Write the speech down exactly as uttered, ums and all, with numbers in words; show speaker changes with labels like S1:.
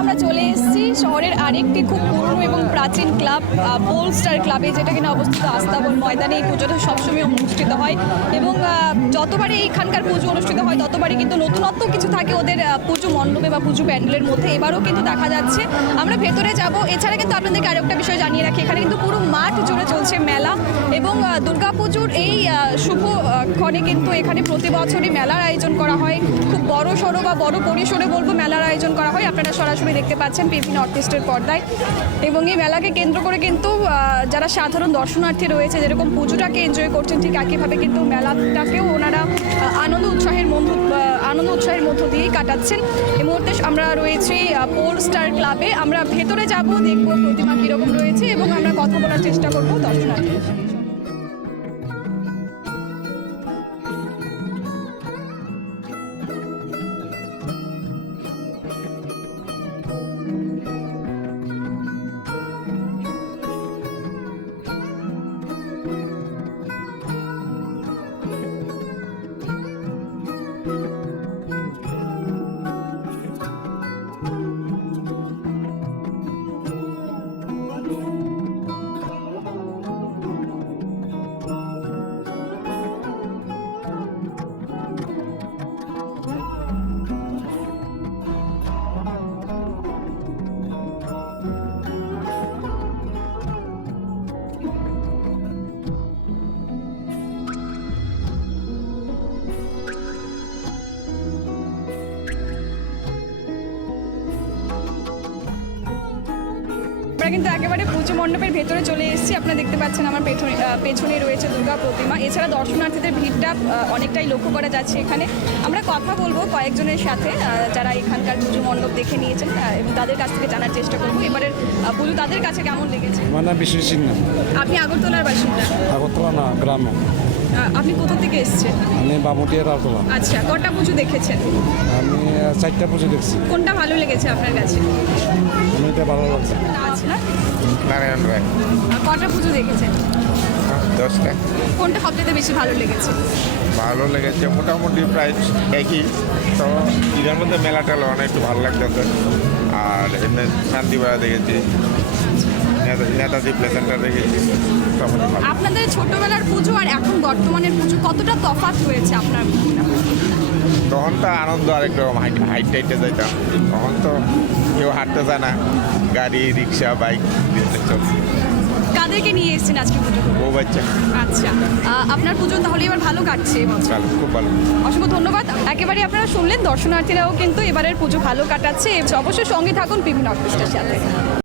S1: আমরা চলে এসেছি শহরের আরেকটি খুব পুরনো এবং প্রাচীন ক্লাব পোল স্টার ক্লাবে, যেটা কিনা অবস্থিত আস্তাবল ময়দানে। এই পুজোটা সবসময় অনুষ্ঠিত হয় এবং যতবারই এইখানকার পুজো অনুষ্ঠিত হয় ততবারই কিন্তু নতুনত্ব কিছু থাকে ওদের পুজো মণ্ডপে বা পুজো প্যান্ডেলের মধ্যে। এবারও কিন্তু দেখা যাচ্ছে। আমরা ভেতরে যাব। এছাড়া কিন্তু আপনাদেরকে আরেকটা বিষয় জানিয়ে রাখি, এখানে কিন্তু পুরো মাঠ জুড়ে চলছে মেলা এবং দুর্গাপুজোর এই শুভ ক্ষণে কিন্তু এখানে প্রতি বছরই মেলার আয়োজন করা হয়। খুব বড় সড়ো বা বড় পরিসরে বলবো মেলার আয়োজন করা হয়। আপনারা সরাসরি দেখতে পাচ্ছেন পিভি নর্থ ইস্টের পর্দায়। এবং এই মেলাকে কেন্দ্র করে কিন্তু যারা সাধারণ দর্শনার্থী রয়েছে যেরকম পুজোটাকে এনজয় করছেন, ঠিক একইভাবে কিন্তু মেলাটাকেও ওনারা আনন্দ উৎসাহের মধ্য আনন্দ উৎসাহের মধ্য দিয়েই কাটাচ্ছেন। এই মুহূর্তে আমরা রয়েছি পোল স্টার ক্লাবে। আমরা ভেতরে যাব, দেখবো প্রতিমা কীরকম রয়েছে এবং আমরা কথা বলার চেষ্টা করবো দর্শনার্থীদের সঙ্গে। আমরা কিন্তু একেবারে পুজো মণ্ডপের ভেতরে চলে এসেছি। আপনারা দেখতে পাচ্ছেন আমার পেছনে পেছনে রয়েছে দুর্গা প্রতিমা। এছাড়া দর্শনার্থীদের ভিড়টা অনেকটাই লক্ষ্য করা যাচ্ছে এখানে। আমরা কথা বলবো কয়েকজনের সাথে যারা এখানকার পুজো মণ্ডপ দেখে নিয়েছেন এবং তাদের কাছ থেকে জানার চেষ্টা করবো এবারের পুজো তাদের কাছে কেমন লেগেছে।
S2: মানে বিশেষ না।
S1: আপনি আগরতলার বাসিন্দা?
S2: আগরতলা না, গ্রাম।
S1: আপনি কোথা থেকে এসেছেন?
S2: আমি বামুটিয়া রাউতলা।
S1: আচ্ছা, কটা পুজো দেখেছেন?
S2: আমি চারটা পুজো দেখছি।
S1: কোনটা ভালো লেগেছে আপনার কাছে?
S2: আমি এটা ভালো লাগছে।
S1: আছে না
S3: নারায়ণ রায়।
S1: কটা পুজো দেখেছেন?
S3: দশটা।
S1: কোনটা সবচেয়ে বেশি ভালো লেগেছে?
S3: ভালো লেগেছে মোটামুটি প্রায় একই। তো ঈদের মধ্যে মেলা টেলা অনেক একটু ভালো লাগতেছে। আর এমনি শান্তিবেলা দেখেছি, নেতাজি প্লে সেন্টার দেখেছি।
S1: আপনাদের ছোটবেলার পুজো আর এখন বর্তমানের পুজো কতটা তফাৎ হয়েছে আপনার?
S3: তখন তো আনন্দ আরেক রকম, হাইট হাইট টাইটে যাইতাম। তখন তো কেউ হাঁটতে যায় না, গাড়ি রিক্সা বাইক বিজনেস চলছে।
S1: কাদেরকে নিয়ে এসেছেন আজকে পুজো করতে?
S3: বউ বাচ্চা।
S1: আচ্ছা, আপনার পুজো তাহলে এবার ভালো কাটছে এবছর?
S3: ভালো, খুব ভালো।
S1: অসংখ্য ধন্যবাদ। একেবারে আপনারা শুনলেন দর্শনার্থীরাও কিন্তু এবারের পুজো ভালো কাটাচ্ছে। অবশ্যই সঙ্গে থাকুন পিভি নর্থ ইস্টের সাথে।